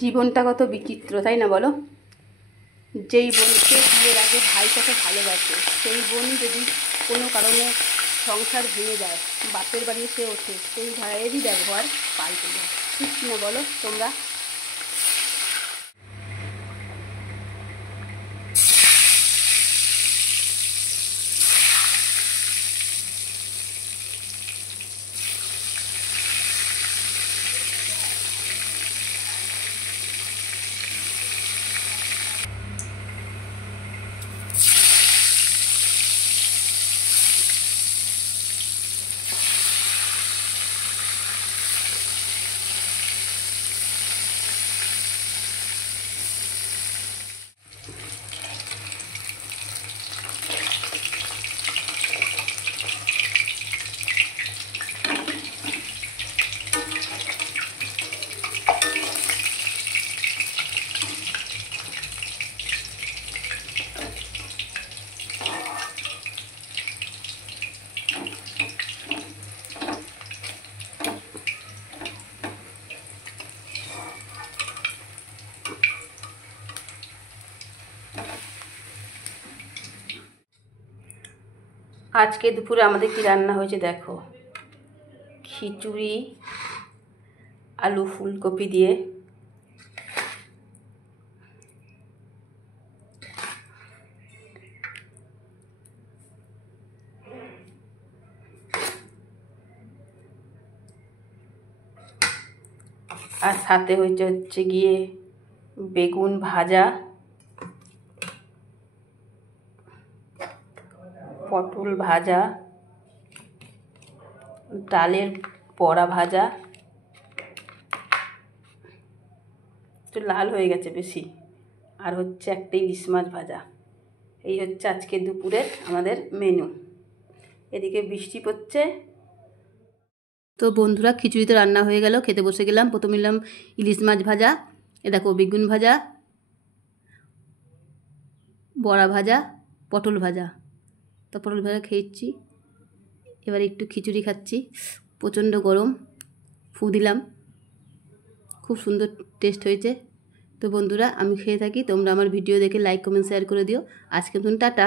জীবনটা কত বিচিত্র, তাই না বলো? যেই বোনকে বিয়ের আগে ভাই কত ভালোবাসে, সেই বোন যদি কোনো কারণে সংসার ভেঙে যায়, বাপের বাড়ি এসে ওঠে, সেই ভাইয়েরই ব্যবহার পাল্টে যায়। ঠিক কিনা বলো তোমরা? আজকে দুপুরে আমাদের কি রান্না হয়েছে দেখো। খিচুড়ি, আলু ফুলকপি দিয়ে, আর সাথে হচ্ছে গিয়ে বেগুন ভাজা, পটল ভাজা, ডালের বড়া ভাজা, একটু লাল হয়ে গেছে বেশি, আর হচ্ছে একটা ইলিশ মাছ ভাজা। এই হচ্ছে আজকে দুপুরের আমাদের মেনু। এদিকে বৃষ্টি পড়ছে। তো বন্ধুরা, খিচুড়িতে রান্না হয়ে গেল, খেতে বসে গেলাম। প্রথমে নিলাম ইলিশ মাছ ভাজা, এ দেখো বেগুন ভাজা, বড়া ভাজা, পটল ভাজা। তো পটল ভাজা খেয়েছি, এবার একটু খিচুড়ি খাচ্ছি। প্রচণ্ড গরম, ফু দিলাম, খুব সুন্দর টেস্ট হয়েছে। তো বন্ধুরা, আমি খেয়ে থাকি, তোমরা আমার ভিডিও দেখে লাইক কমেন্ট শেয়ার করে দিও। আজকে টাটা।